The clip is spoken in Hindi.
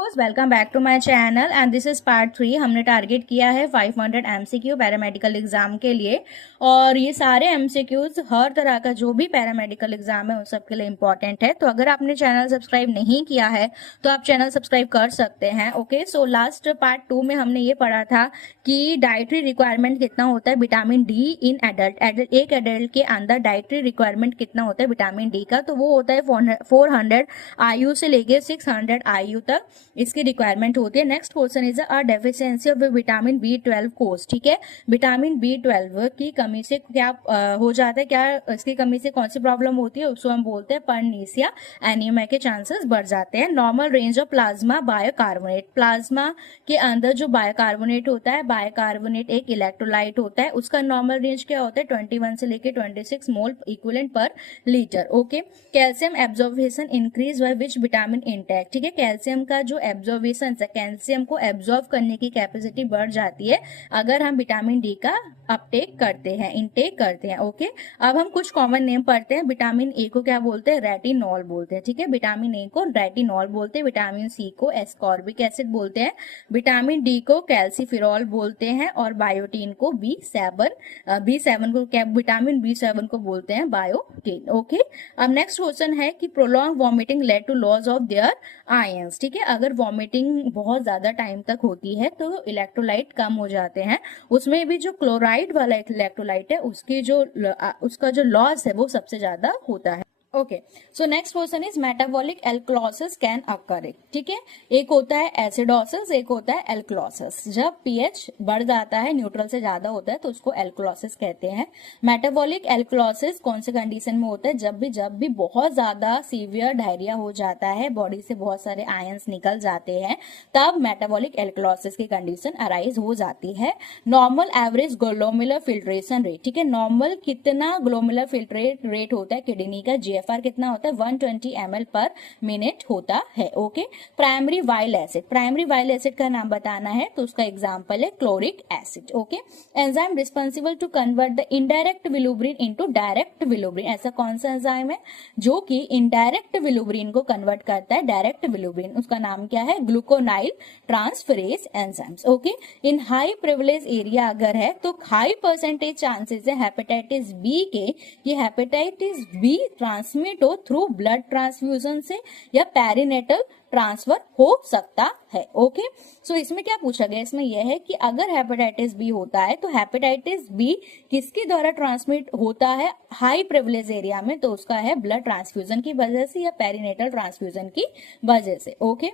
Viewers, welcome back to my channel and this is part 3। हमने टारगेट किया है 500 एमसीक्यू पैरामेडिकल एग्जाम के लिए और ये सारे एमसीक्यूज हर तरह का जो भी पैरामेडिकल एग्जाम है उन सब के लिए इंपॉर्टेंट है। तो अगर आपने चैनल सब्सक्राइब नहीं किया है तो आप चैनल सब्सक्राइब कर सकते हैं। ओके, सो लास्ट पार्ट 2 में हमने ये पढ़ा था कि डाइटरी रिक्वायरमेंट कितना होता है विटामिन डी इन एडल्ट। एक एडल्ट के अंदर डाइटरी रिक्वायरमेंट कितना होता है विटामिन डी का, तो वो होता है 400 आयु से लेके 600 आयु तक इसकी रिक्वायरमेंट होती है। Next question is a deficiency of vitamin B12 course. ठीक है, विटामिन B12 की कमी से क्या हो जाता है, क्या इसकी कमी से कौन सी प्रॉब्लम होती है, उसको हम बोलते हैं पर्नीसिया एनीमिया के चांसेस बढ़ जाते हैं। Normal range of plasma bicarbonate, plasma के अंदर जो बायोकार्बोनेट होता है, बायोकार्बोनेट एक इलेक्ट्रोलाइट होता है, उसका नॉर्मल रेंज क्या होता है 21 से लेके 26 mole equivalent per litre. Okay, calcium absorption increase by which vitamin intake. ठीक है, कैल्शियम का जो एब्जॉर्बेशन है, कैल्शियम को एब्जॉर्ब करने की कैपेसिटी बढ़ जाती है अगर हम विटामिन डी का अपटेक करते हैं, इनटेक करते हैं। ओके, अब हम कुछ कॉमन नेम पढ़ते हैं। विटामिन ए को क्या बोलते हैं, रेटिनॉल बोलते हैं। ठीक है, विटामिन ए को रेटिनॉल बोलते हैं, विटामिन सी को एस्कॉर्बिक एसिड बोलते हैं, विटामिन डी को कैल्सीफिरॉल बोलते हैं और बायोटीन को B7 को क्या, विटामिन B7 को बोलते हैं बायोटीन। ओके, अब नेक्स्ट क्वेश्चन है कि prolong vomiting led to loss of their ions. ठीक है, अगर वॉमिटिंग बहुत ज्यादा टाइम तक होती है तो इलेक्ट्रोलाइट कम हो जाते हैं, उसमें भी जो क्लोराइड वाला इलेक्ट्रोलाइट है उसका जो लॉस है वो सबसे ज्यादा होता है। Okay, so next question is metabolic alkalosis can occur. ठीक है, एक होता है एसिडोसिस, एक होता है एल्कलॉसिस। जब पीएच बढ़ जाता है, न्यूट्रल से ज्यादा होता है तो उसको एल्कलॉसिस कहते हैं। मेटाबॉलिक एल्कलॉसिस कौन से कंडीशन में होता है, जब भी बहुत ज्यादा सीवियर डायरिया हो जाता है, बॉडी से बहुत सारे आयंस निकल जाते हैं, तब मेटाबॉलिक एल्कलॉसिस की कंडीशन अराइज हो जाती है। Normal average glomerular filtration rate. ठीक है, नॉर्मल कितना ग्लोमेरुलर फिल्ट्रेट रेट होता है किडनी का, GFR कितना होता है 120 ml पर मिनट होता है। Okay, primary bile acid, primary bile acid का नाम बताना है तो उसका एग्जांपल है chloric acid. Okay, enzyme responsible to convert the indirect bilirubin into direct bilirubin. ऐसा कौन सा एंजाइम है जो कि इनडायरेक्ट विलुब्रिन को कन्वर्ट करता है डायरेक्ट विलुब्रिन, उसका नाम क्या है, glucuronyl transferase enzymes. Okay, in high privilege area अगर है तो हाई परसेंटेज चांसेस है हेपेटाइटिस बी के, ये हेपेटाइटिस बी ट्रांसमिट हो थ्रू ब्लड ट्रांसफ्यूजन से या पेरिनेटल ट्रांसफर हो सकता है। ओके, सो इसमें क्या पूछा गया, इसमें यह है कि अगर हेपेटाइटिस बी होता है तो हेपेटाइटिस बी किसके द्वारा ट्रांसमिट होता है हाई प्रिविलेज एरिया में, तो उसका है ब्लड ट्रांसफ्यूजन की वजह से या पेरिनेटल ट्रांसफ्यूजन की वजह से। ओके,